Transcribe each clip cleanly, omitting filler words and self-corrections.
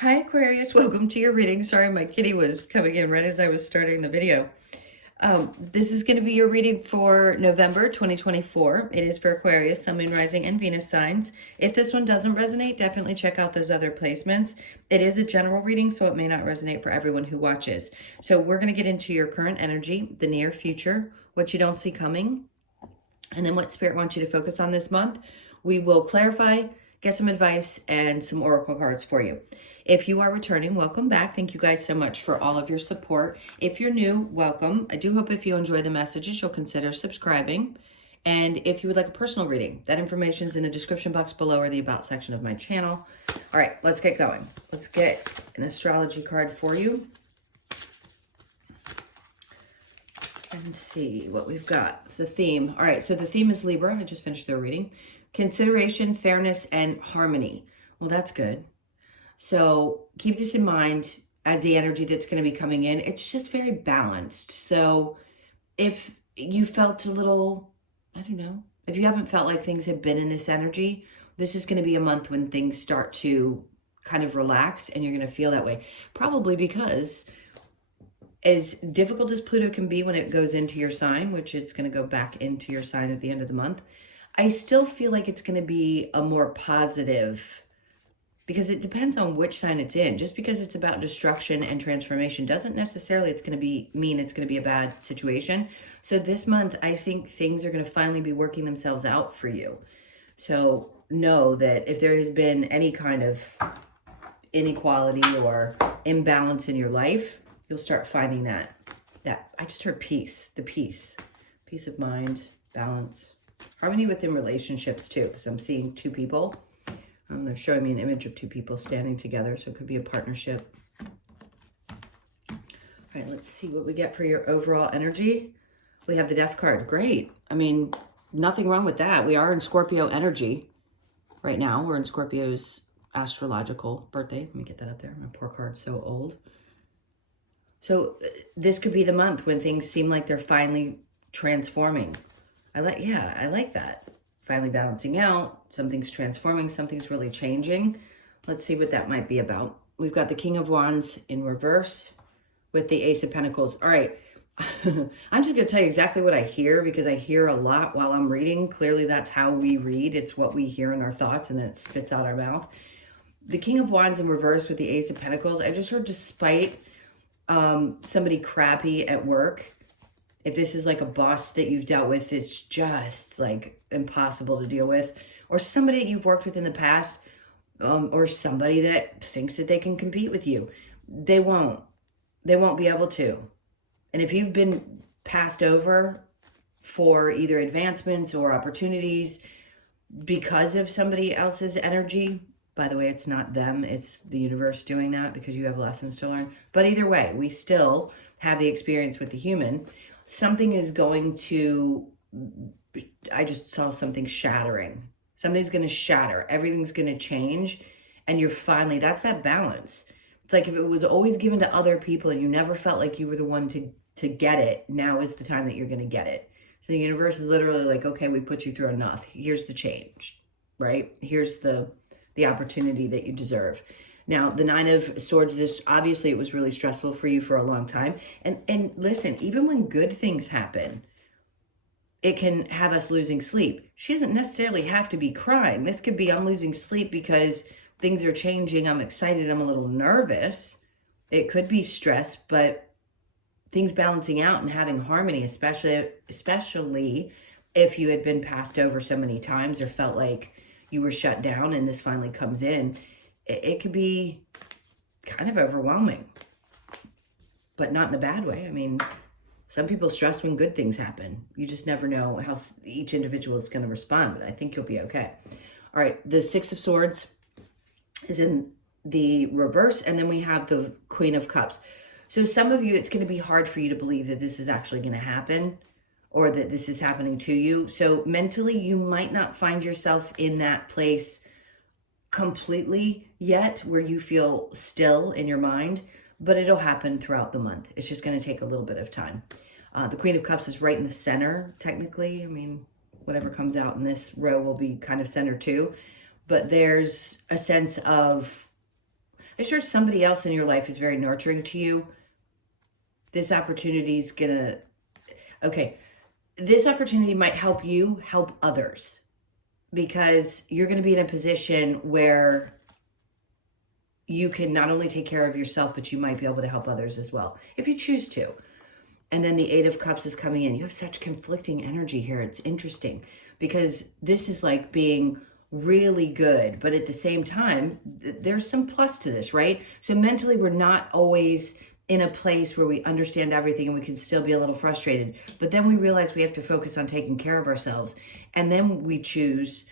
Hi Aquarius, welcome to your reading. Sorry, my kitty was coming in right as I was starting the video. This is going to be your reading for November 2024. It is for Aquarius, Sun, Moon, Rising, and Venus signs. If this one doesn't resonate, definitely check out those other placements. It is a general reading, so it may not resonate for everyone who watches. So we're going to get into your current energy, the near future, what you don't see coming, and then what Spirit wants you to focus on this month. We will clarify, get some advice, and some oracle cards for you. If you are returning, welcome back. Thank you guys so much for all of your support. If you're new, welcome. I do hope if you enjoy the messages, you'll consider subscribing. And if you would like a personal reading, that information is in the description box below or the about section of my channel. All right, let's get going. Let's get an astrology card for you. And see what we've got. The theme. All right, so the theme is Libra. I just finished their reading. Consideration, fairness, and harmony. Well, that's good. So keep this in mind as the energy that's going to be coming in. It's just very balanced. So if you felt a little, I don't know, if you haven't felt like things have been in this energy, this is going to be a month when things start to kind of relax and you're going to feel that way. Probably because as difficult as Pluto can be when it goes into your sign, which it's going to go back into your sign at the end of the month, I still feel like it's going to be a more positive, because it depends on which sign it's in. Just because it's about destruction and transformation doesn't necessarily mean it's going to be a bad situation. So this month, I think things are going to finally be working themselves out for you. So know that if there has been any kind of inequality or imbalance in your life, you'll start finding that I just heard peace, peace of mind, balance, harmony within relationships too, because I'm seeing two people. They're showing me an image of two people standing together, so it could be a partnership. All right, let's see what we get for your overall energy. We have the Death card. Great. I mean, nothing wrong with that. We are in Scorpio energy right now. We're in Scorpio's astrological birthday. Let me get that up there. My poor card's so old. So this could be the month when things seem like they're finally transforming. I like that. Finally balancing out, something's transforming, something's really changing. Let's see what that might be about. We've got the King of Wands in reverse with the Ace of Pentacles. All right, I'm just gonna tell you exactly what I hear, because I hear a lot while I'm reading. Clearly that's how we read. It's what we hear in our thoughts and then it spits out our mouth. The King of Wands in reverse with the Ace of Pentacles, I just heard despite somebody crappy at work, if this is like a boss that you've dealt with, it's just like impossible to deal with, or somebody that you've worked with in the past, or somebody that thinks that they can compete with you, they won't be able to. And if you've been passed over for either advancements or opportunities because of somebody else's energy, by the way, it's not them, it's the universe doing that because you have lessons to learn. But either way, we still have the experience with the human. Something is going to, I just saw something shattering. Something's going to shatter. Everything's going to change. And you're finally, that's that balance. It's like if it was always given to other people and you never felt like you were the one to get it, now is the time that you're going to get it. So the universe is literally like, okay, we put you through enough. Here's the change, right? Here's the opportunity that you deserve. Now, the Nine of Swords, this obviously it was really stressful for you for a long time. And listen, even when good things happen, it can have us losing sleep. She doesn't necessarily have to be crying. This could be I'm losing sleep because things are changing. I'm excited. I'm a little nervous. It could be stress, but things balancing out and having harmony, especially if you had been passed over so many times or felt like you were shut down and this finally comes in. It could be kind of overwhelming, but not in a bad way. I mean, some people stress when good things happen. You just never know how each individual is going to respond, but I think you'll be okay. All right, the Six of Swords is in the reverse, and then we have the Queen of Cups. So some of you, it's going to be hard for you to believe that this is actually going to happen or that this is happening to you. So mentally, you might not find yourself in that place completely yet where you feel still in your mind, but it'll happen throughout the month. It's just going to take a little bit of time. The Queen of Cups is right in the center, technically. I mean, whatever comes out in this row will be kind of center too. But there's a sense of I'm sure somebody else in your life is very nurturing to you. This opportunity is gonna, okay, this opportunity might help you help others, because you're going to be in a position where you can not only take care of yourself, but you might be able to help others as well, if you choose to. And then the Eight of Cups is coming in. You have such conflicting energy here. It's interesting because this is like being really good, but at the same time, there's some plus to this, right? So mentally, we're not always in a place where we understand everything and we can still be a little frustrated. But then we realize we have to focus on taking care of ourselves. And then we choose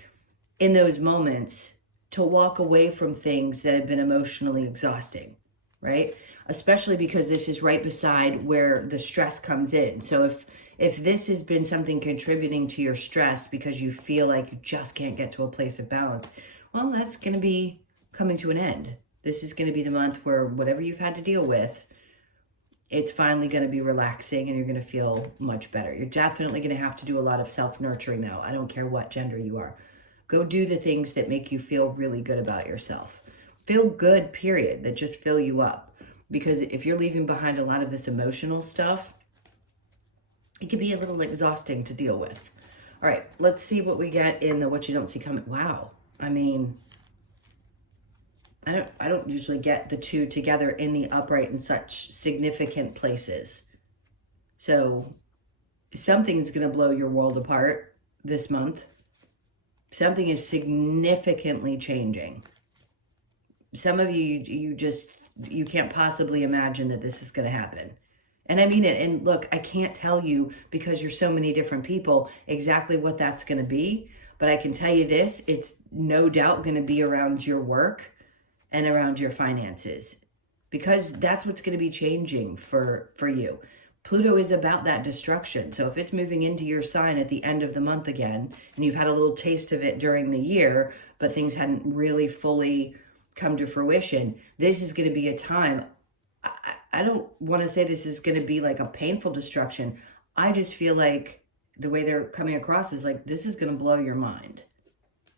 in those moments to walk away from things that have been emotionally exhausting, right? Especially because this is right beside where the stress comes in. So if this has been something contributing to your stress because you feel like you just can't get to a place of balance, well, that's going to be coming to an end. This is going to be the month where whatever you've had to deal with, it's finally going to be relaxing and you're going to feel much better. You're definitely going to have to do a lot of self-nurturing though. I don't care what gender you are. Go do the things that make you feel really good about yourself. Feel good, period, that just fill you up. Because if you're leaving behind a lot of this emotional stuff, it can be a little exhausting to deal with. All right, let's see what we get in the what you don't see coming. Wow. I mean, I don't usually get the two together in the upright in such significant places. So something's going to blow your world apart this month. Something is significantly changing. Some of you, you can't possibly imagine that this is going to happen. And I mean it. And look, I can't tell you, because you're so many different people, exactly what that's going to be. But I can tell you this, it's no doubt going to be around your work and around your finances, because that's what's going to be changing for you. Pluto is about that destruction. So if it's moving into your sign at the end of the month again, and you've had a little taste of it during the year, but things hadn't really fully come to fruition, this is going to be a time. I don't want to say this is going to be like a painful destruction. I just feel like the way they're coming across is like, this is going to blow your mind.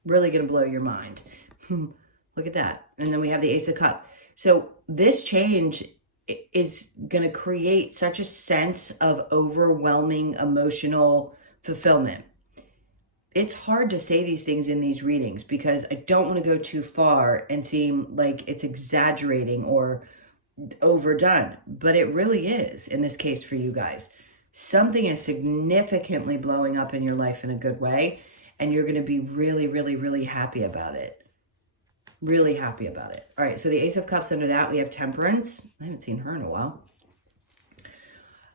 Really going to blow your mind. Look at that. And then we have the Ace of Cups. So this change is going to create such a sense of overwhelming emotional fulfillment. It's hard to say these things in these readings because I don't want to go too far and seem like it's exaggerating or overdone, but it really is in this case for you guys. Something is significantly blowing up in your life in a good way, and you're going to be really, really, really happy about it. Really happy about it. All right, so the Ace of Cups, under that, we have Temperance. I haven't seen her in a while.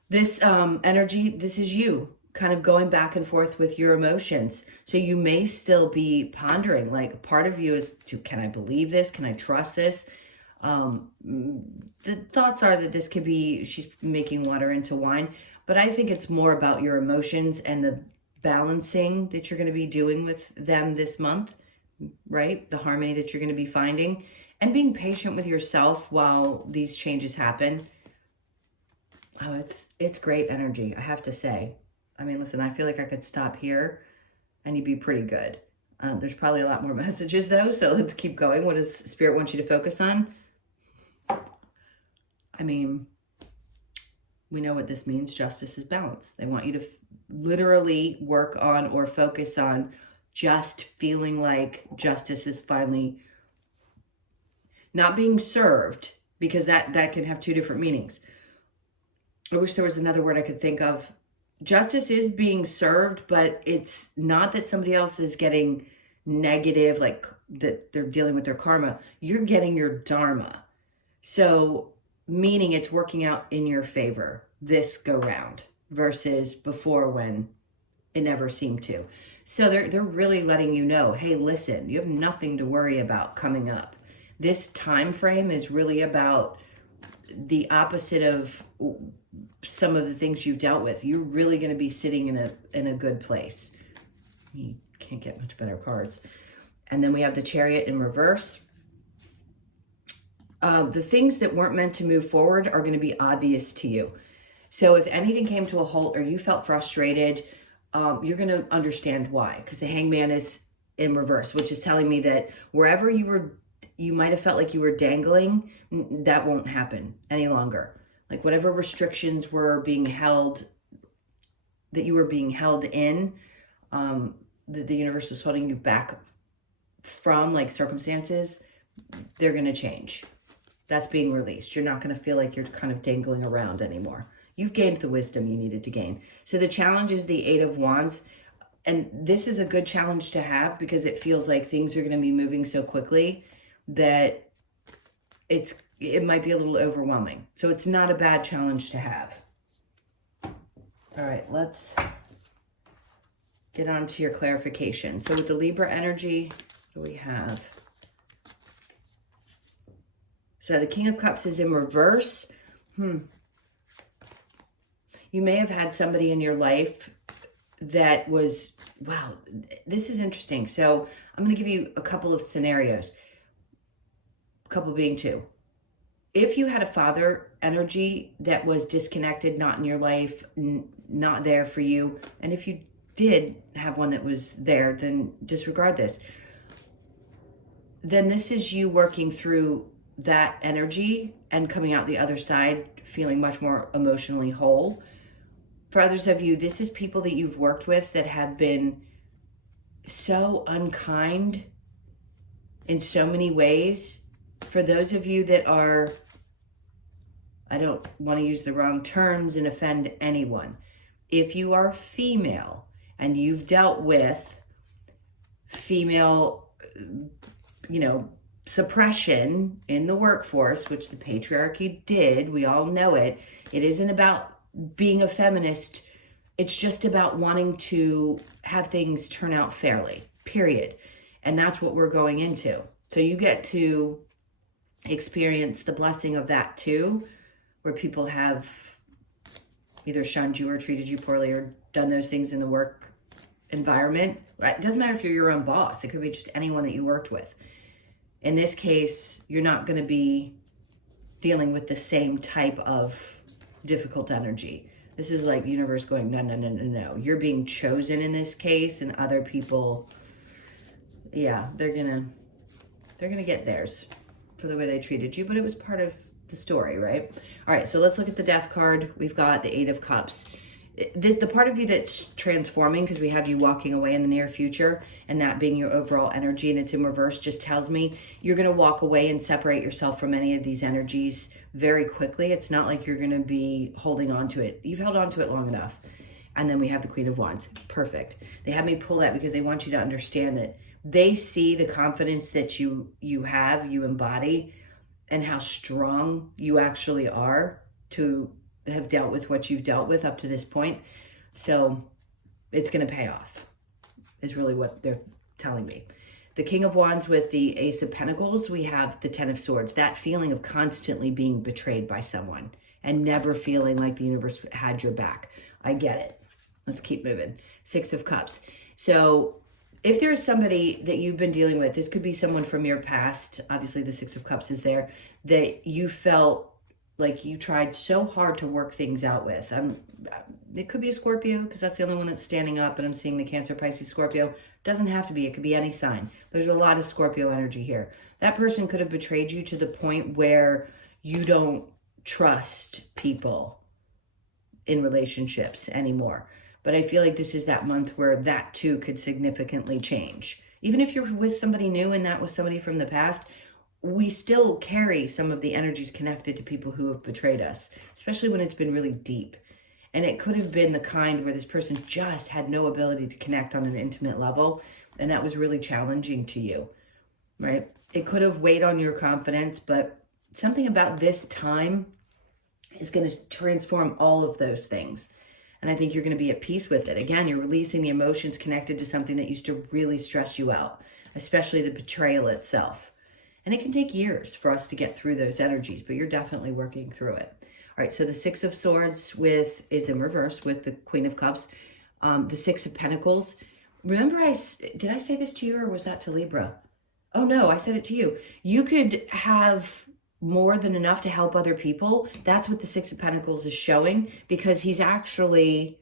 This energy, this is you kind of going back and forth with your emotions. So you may still be pondering, like part of you is, can I believe this? Can I trust this? The thoughts are that this could be, she's making water into wine, but I think it's more about your emotions and the balancing that you're going to be doing with them this month. Right? The harmony that you're going to be finding, and being patient with yourself while these changes happen. Oh, it's great energy, I have to say. I mean, listen, I feel like I could stop here and you'd be pretty good. There's probably a lot more messages though, so let's keep going. What does Spirit want you to focus on? I mean, we know what this means. Justice is balance. They want you to literally work on or focus on just feeling like justice is finally not being served, because that can have two different meanings. I wish there was another word I could think of. Justice is being served, but it's not that somebody else is getting negative, like that they're dealing with their karma. You're getting your dharma. So meaning it's working out in your favor this go round versus before when it never seemed to. So they're really letting you know, hey, listen, you have nothing to worry about coming up. This time frame is really about the opposite of some of the things you've dealt with. You're really going to be sitting in a good place. You can't get much better cards. And then we have the Chariot in reverse. The things that weren't meant to move forward are going to be obvious to you. So if anything came to a halt or you felt frustrated, you're going to understand why, because the Hangman is in reverse, which is telling me that wherever you you might have felt like you were dangling. That won't happen any longer. Like whatever restrictions were being held, that you were being held in, that the universe was holding you back from, like circumstances, they're going to change. That's being released. You're not going to feel like you're kind of dangling around anymore. You've gained the wisdom you needed to gain. So the challenge is the Eight of Wands. And this is a good challenge to have because it feels like things are going to be moving so quickly that it might be a little overwhelming. So it's not a bad challenge to have. All right, let's get on to your clarification. So with the Libra energy, what do we have? So the King of Cups is in reverse. You may have had somebody in your life that was, wow, this is interesting. So I'm going to give you a couple of scenarios, a couple being two. If you had a father energy that was disconnected, not in your life, not there for you, and if you did have one that was there, then disregard this. Then this is you working through that energy and coming out the other side feeling much more emotionally whole. For others of you, this is people that you've worked with that have been so unkind in so many ways. For those of you that are, I don't want to use the wrong terms and offend anyone. If you are female and you've dealt with female, suppression in the workforce, which the patriarchy did, we all know it. It isn't about being a feminist. It's just about wanting to have things turn out fairly, period. And that's what we're going into. So you get to experience the blessing of that too, where people have either shunned you or treated you poorly or done those things in the work environment. It doesn't matter if you're your own boss. It could be just anyone that you worked with. In this case, you're not going to be dealing with the same type of difficult energy. This is like the universe going, no, no, no, no, no. You're being chosen in this case, and other people, yeah, they're gonna get theirs for the way they treated you, but it was part of the story, right? All right, so let's look at the Death card. We've got the Eight of Cups. The part of you that's transforming, because we have you walking away in the near future, and that being your overall energy, and it's in reverse, just tells me you're going to walk away and separate yourself from any of these energies very quickly. It's not like you're going to be holding on to it. You've held on to it long enough. And then we have the Queen of Wands. Perfect. They have me pull that because they want you to understand that they see the confidence that you have, you embody, and how strong you actually are to have dealt with what you've dealt with up to this point. So it's going to pay off, is really what they're telling me. The King of Wands with the Ace of Pentacles, we have the Ten of Swords. That feeling of constantly being betrayed by someone and never feeling like the universe had your back. I get it. Let's keep moving. Six of Cups. So if there is somebody that you've been dealing with, this could be someone from your past, obviously the Six of Cups is there, that you felt like you tried so hard to work things out with. It could be a Scorpio, because that's the only one that's standing up, but I'm seeing the Cancer, Pisces, Scorpio. Doesn't have to be. It could be any sign. There's a lot of Scorpio energy here. That person could have betrayed you to the point where you don't trust people in relationships anymore. But I feel like this is that month where that too could significantly change. Even if you're with somebody new and that was somebody from the past, we still carry some of the energies connected to people who have betrayed us, especially when it's been really deep. And it could have been the kind where this person just had no ability to connect on an intimate level, and that was really challenging to you, right? It could have weighed on your confidence, but something about this time is going to transform all of those things. And I think you're going to be at peace with it. Again, you're releasing the emotions connected to something that used to really stress you out, especially the betrayal itself. And it can take years for us to get through those energies, but you're definitely working through it. All right, so the Six of Swords is in reverse with the Queen of Cups. The Six of Pentacles. Remember, did I say this to you, or was that to Libra? Oh no, I said it to you. You could have more than enough to help other people. That's what the Six of Pentacles is showing, because he's actually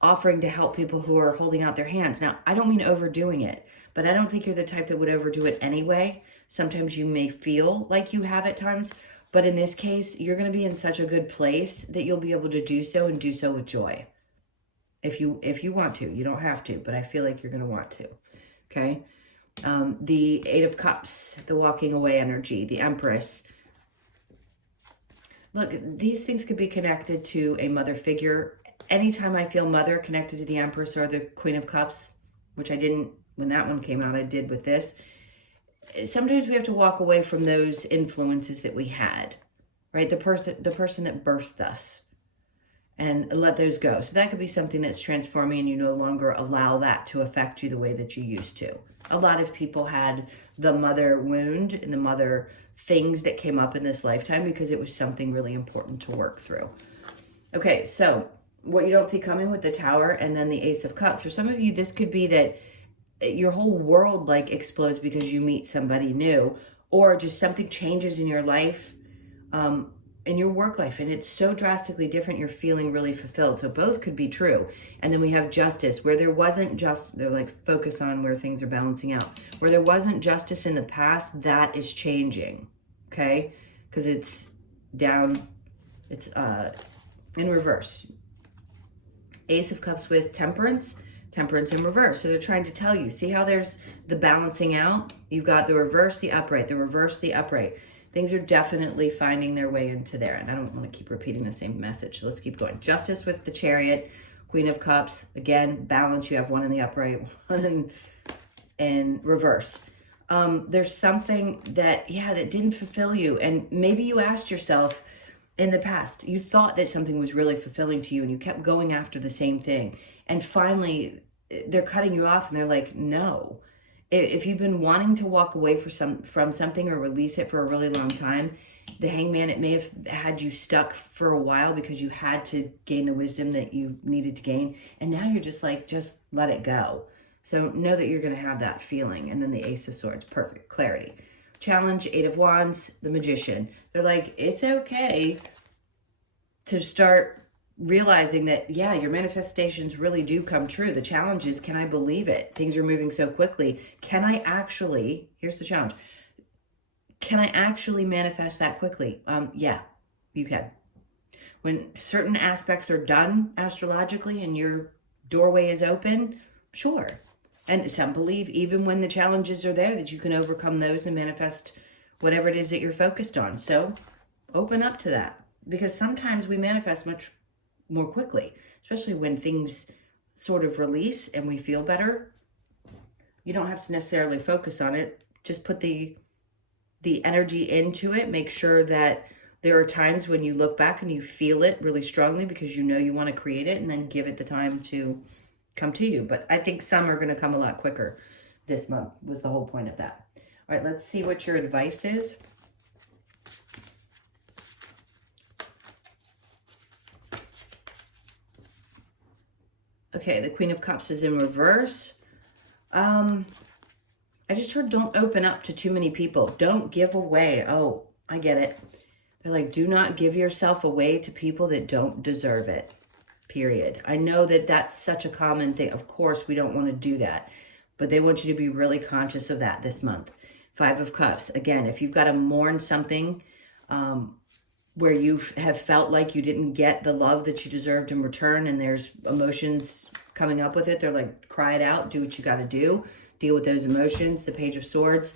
offering to help people who are holding out their hands. Now, I don't mean overdoing it, but I don't think you're the type that would overdo it anyway. Sometimes you may feel like you have at times, but in this case, you're going to be in such a good place that you'll be able to do so and do so with joy. If you want to. You don't have to, but I feel like you're going to want to. Okay? The Eight of Cups, the walking away energy, the Empress. Look, these things could be connected to a mother figure. Anytime I feel mother connected to the Empress or the Queen of Cups, which I didn't, when that one came out, I did with this. Sometimes we have to walk away from those influences that we had, right? The person that birthed us, and let those go. So that could be something that's transforming and you no longer allow that to affect you the way that you used to. A lot of people had the mother wound and the mother things that came up in this lifetime because it was something really important to work through. Okay, so what you don't see coming with the Tower and then the Ace of Cups. For some of you, this could be that your whole world like explodes because you meet somebody new, or just something changes in your life, in your work life, and it's so drastically different, you're feeling really fulfilled. So both could be true. And then we have Justice, where there wasn't just, they're like focus on where things are balancing out. Where there wasn't justice in the past, that is changing, okay? Because it's down, it's in reverse. Ace of Cups with Temperance, Temperance in reverse. So they're trying to tell you, see how there's the balancing out? You've got the reverse, the upright, the reverse, the upright. Things are definitely finding their way into there. And I don't want to keep repeating the same message. So let's keep going. Justice with the Chariot, Queen of Cups. Again, balance. You have one in the upright, one in reverse. There's something that, that didn't fulfill you. And maybe you asked yourself in the past, you thought that something was really fulfilling to you and you kept going after the same thing. And finally, they're cutting you off and they're like, no. If you've been wanting to walk away from something or release it for a really long time, the Hangman, it may have had you stuck for a while because you had to gain the wisdom that you needed to gain. And now you're just like, just let it go. So know that you're going to have that feeling. And then the Ace of Swords, perfect, clarity. Challenge, Eight of Wands, the Magician. They're like, it's okay to start realizing that, your manifestations really do come true. The challenge is, can I believe it? Things are moving so quickly. Can I actually, here's the challenge, can I actually manifest that quickly? Yeah, you can. When certain aspects are done astrologically and your doorway is open, sure. And some believe even when the challenges are there that you can overcome those and manifest whatever it is that you're focused on. So open up to that, because sometimes we manifest much more quickly, especially when things sort of release and we feel better. You don't have to necessarily focus on it. Just put the energy into it. Make sure that there are times when you look back and you feel it really strongly because you know you want to create it, and then give it the time to come to you. But I think some are going to come a lot quicker this month, was the whole point of that. All right, let's see what your advice is. Okay, the Queen of Cups is in reverse. I just heard don't open up to too many people. Don't give away. Oh, I get it. They're like, do not give yourself away to people that don't deserve it, period. I know that that's such a common thing. Of course, we don't want to do that. But they want you to be really conscious of that this month. Five of Cups. Again, if you've got to mourn something, where you have felt like you didn't get the love that you deserved in return, and there's emotions coming up with it, they're like, cry it out, do what you got to do, deal with those emotions. The Page of Swords.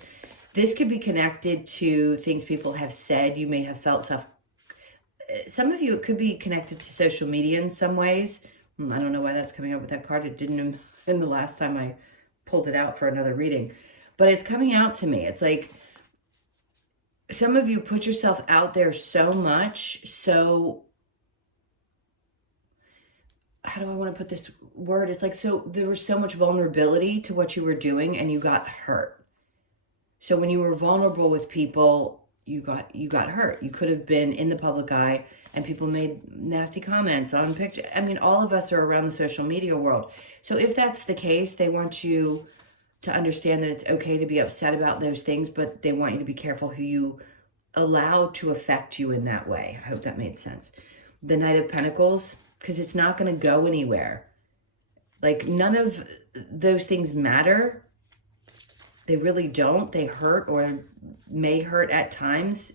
This could be connected to things people have said. You may have felt stuff. Some of you, it could be connected to social media in some ways. I don't know why that's coming up with that card. It didn't in the last time I pulled it out for another reading. But it's coming out to me. It's like, some of you put yourself out there so much, so, how do I want to put this word? It's like, so there was so much vulnerability to what you were doing and you got hurt. So when you were vulnerable with people, you got hurt. You could have been in the public eye and people made nasty comments on picture. I mean, all of us are around the social media world. So if that's the case, they want you to understand that it's okay to be upset about those things, but they want you to be careful who you allow to affect you in that way. I hope that made sense. The Knight of Pentacles, because it's not going to go anywhere. Like, none of those things matter They really don't. They hurt or may hurt at times,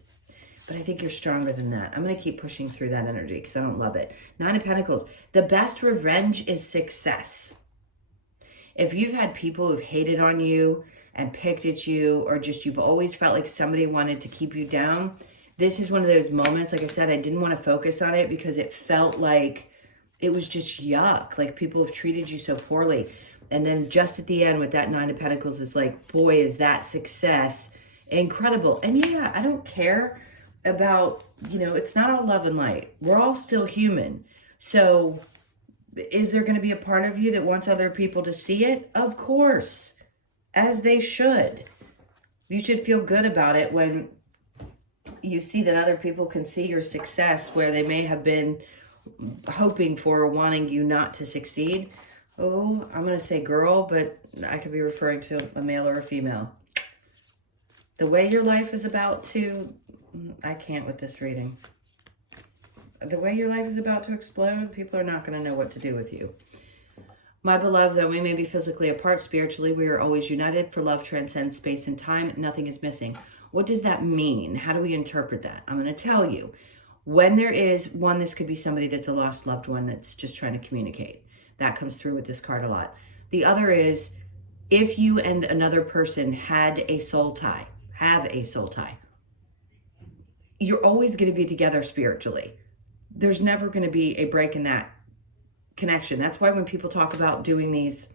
but I think you're stronger than that. I'm going to keep pushing through that energy because I don't love it. Nine of Pentacles. The best revenge is success. If you've had people who've hated on you and picked at you, or just you've always felt like somebody wanted to keep you down, this is one of those moments. Like I said, I didn't want to focus on it because it felt like it was just yuck. Like people have treated you so poorly. And then just at the end with that Nine of Pentacles, it's like, boy, is that success incredible. And yeah, I don't care about, it's not all love and light. We're all still human. So is there going to be a part of you that wants other people to see it? Of course, as they should. You should feel good about it when you see that other people can see your success where they may have been hoping for or wanting you not to succeed. Oh, I'm going to say girl, but I could be referring to a male or a female. The way your life is about to, I can't with this reading. The way your life is about to explode, people are not going to know what to do with you. My beloved, though we may be physically apart, spiritually, we are always united, for love transcends space and time. Nothing is missing. What does that mean? How do we interpret that? I'm going to tell you. When there is one, this could be somebody that's a lost loved one that's just trying to communicate. That comes through with this card a lot. The other is if you and another person had a soul tie, have a soul tie, you're always going to be together spiritually. There's never going to be a break in that connection. That's why when people talk about doing these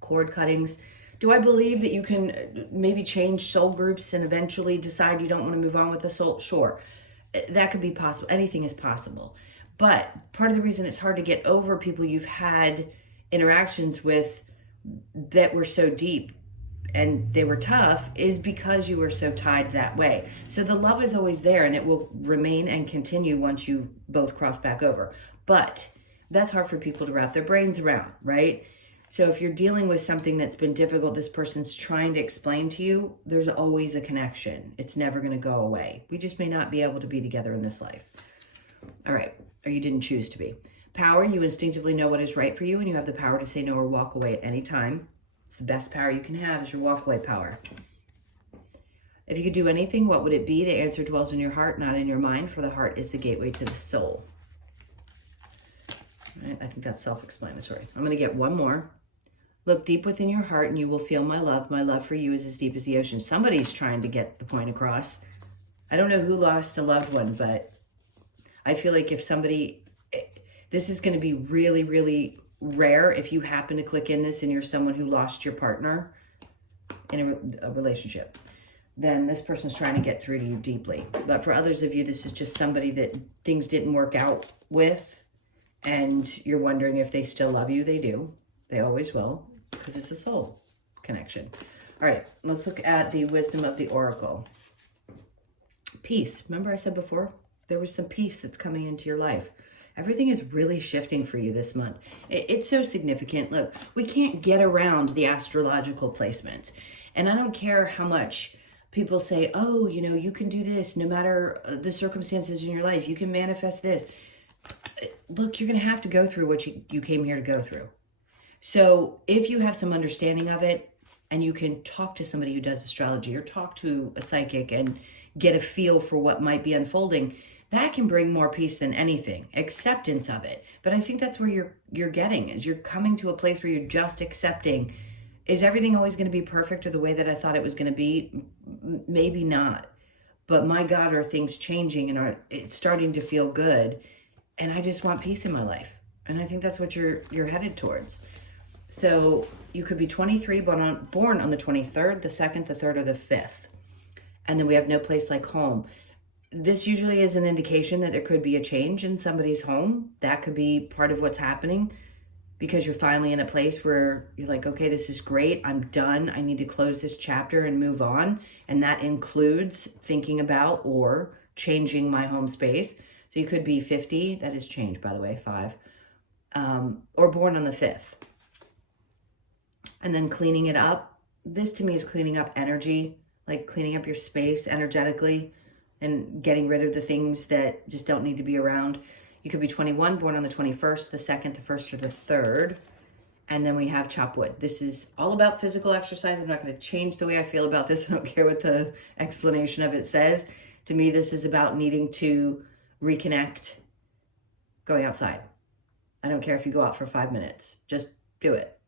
cord cuttings, do I believe that you can maybe change soul groups and eventually decide you don't want to move on with the soul? Sure, that could be possible. Anything is possible. But part of the reason it's hard to get over people you've had interactions with that were so deep and they were tough is because you were so tied that way. So the love is always there and it will remain and continue once you both cross back over. But that's hard for people to wrap their brains around, right? So if you're dealing with something that's been difficult, this person's trying to explain to you, there's always a connection. It's never going to go away. We just may not be able to be together in this life. All right. Or you didn't choose to be. Power, you instinctively know what is right for you and you have the power to say no or walk away at any time. It's the best power you can have is your walk away power. If you could do anything, what would it be? The answer dwells in your heart, not in your mind, for the heart is the gateway to the soul. All right, I think that's self-explanatory. I'm going to get one more. Look deep within your heart and you will feel my love. My love for you is as deep as the ocean. Somebody's trying to get the point across. I don't know who lost a loved one, but I feel like if somebody, this is going to be really, really rare if you happen to click in this and you're someone who lost your partner in a relationship, then this person's trying to get through to you deeply. But for others of you, this is just somebody that things didn't work out with and you're wondering if they still love you. They do. They always will because it's a soul connection. All right, let's look at the wisdom of the oracle. Peace. Remember I said before? There was some peace that's coming into your life. Everything is really shifting for you this month. It's so significant. Look, we can't get around the astrological placements. And I don't care how much people say, oh, you can do this no matter the circumstances in your life. You can manifest this. Look, you're going to have to go through what you came here to go through. So if you have some understanding of it and you can talk to somebody who does astrology or talk to a psychic and get a feel for what might be unfolding, that can bring more peace than anything, acceptance of it. But I think that's where you're getting, is you're coming to a place where you're just accepting, is everything always going to be perfect or the way that I thought it was going to be? Maybe not. But my God, are things changing and it's starting to feel good. And I just want peace in my life. And I think that's what you're headed towards. So you could be 23, born on the 23rd, the 2nd, the 3rd, or the 5th. And then we have no place like home. This usually is an indication that there could be a change in somebody's home. That could be part of what's happening because you're finally in a place where you're like, okay, this is great. I'm done. I need to close this chapter and move on. And that includes thinking about or changing my home space. So you could be 50. That is change, by the way, 5. Or born on the 5th. And then cleaning it up. This to me is cleaning up energy, like cleaning up your space energetically and getting rid of the things that just don't need to be around. You could be 21, born on the 21st, the 2nd, the 1st, or the 3rd. And then we have chop wood. This is all about physical exercise. I'm not going to change the way I feel about this. I don't care what the explanation of it says. To me, this is about needing to reconnect, going outside. I don't care if you go out for 5 minutes. Just do it.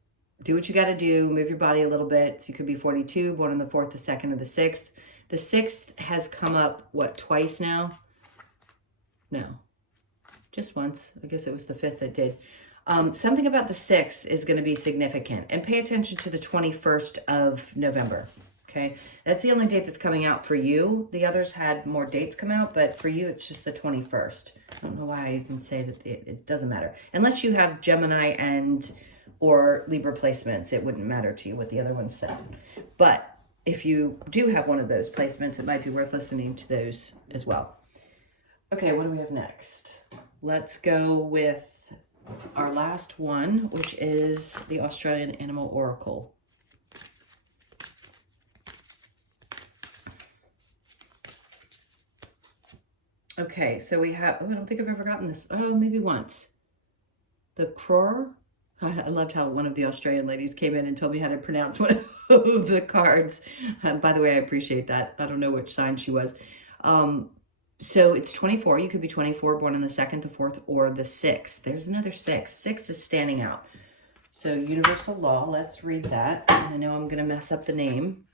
Do what you got to do. Move your body a little bit. So you could be 42, born on the 4th, the 2nd, or the 6th. The 6th has come up, what, twice now? No, just once. I guess it was the 5th that did. Something about the 6th is going to be significant. And pay attention to the 21st of November. Okay, that's the only date that's coming out for you. The others had more dates come out, but for you, it's just the 21st. I don't know why I even say that it doesn't matter. Unless you have Gemini and or Libra placements, it wouldn't matter to you what the other ones said. But if you do have one of those placements, it might be worth listening to those as well. Okay, what do we have next? Let's go with our last one, which is the Australian Animal Oracle. Okay, so we have, oh, I don't think I've ever gotten this. Oh, maybe once. The Cror. I loved how one of the Australian ladies came in and told me how to pronounce one of the cards. By the way, I appreciate that. I don't know which sign she was. So it's 24. You could be 24, born on the 2nd, the 4th, or the 6th. There's another 6. 6 is standing out. So universal law, let's read that. I know I'm going to mess up the name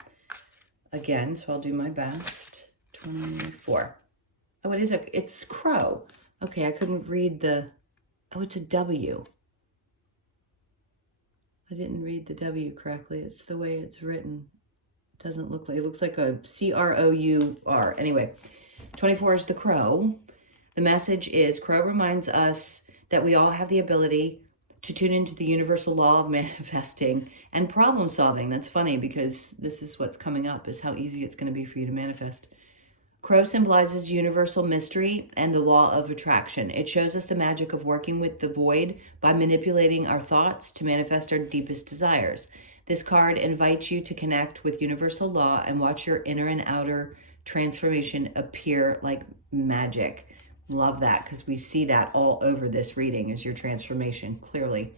again, so I'll do my best. 24. Oh, it's crow. Okay, I couldn't read the, oh, it's a W. I didn't read the W correctly. It's the way it's written. It doesn't look like, it looks like a C-R-O-U-R. Anyway, 24 is the crow. The message is, crow reminds us that we all have the ability to tune into the universal law of manifesting and problem solving. That's funny because this is what's coming up, is how easy it's going to be for you to manifest. Crow symbolizes universal mystery and the law of attraction. It shows us the magic of working with the void by manipulating our thoughts to manifest our deepest desires. This card invites you to connect with universal law and watch your inner and outer transformation appear like magic. Love that, because we see that all over this reading is your transformation, clearly.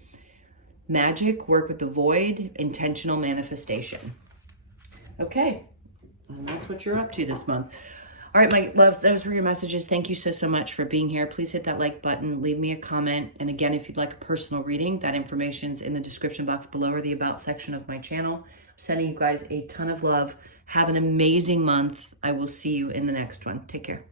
Magic, work with the void, intentional manifestation. Okay, and that's what you're up to this month. All right, my loves, those were your messages. Thank you so much for being here. Please hit that like button, leave me a comment. And again, if you'd like a personal reading, that information's in the description box below or the about section of my channel. I'm sending you guys a ton of love. Have an amazing month. I will see you in the next one. Take care.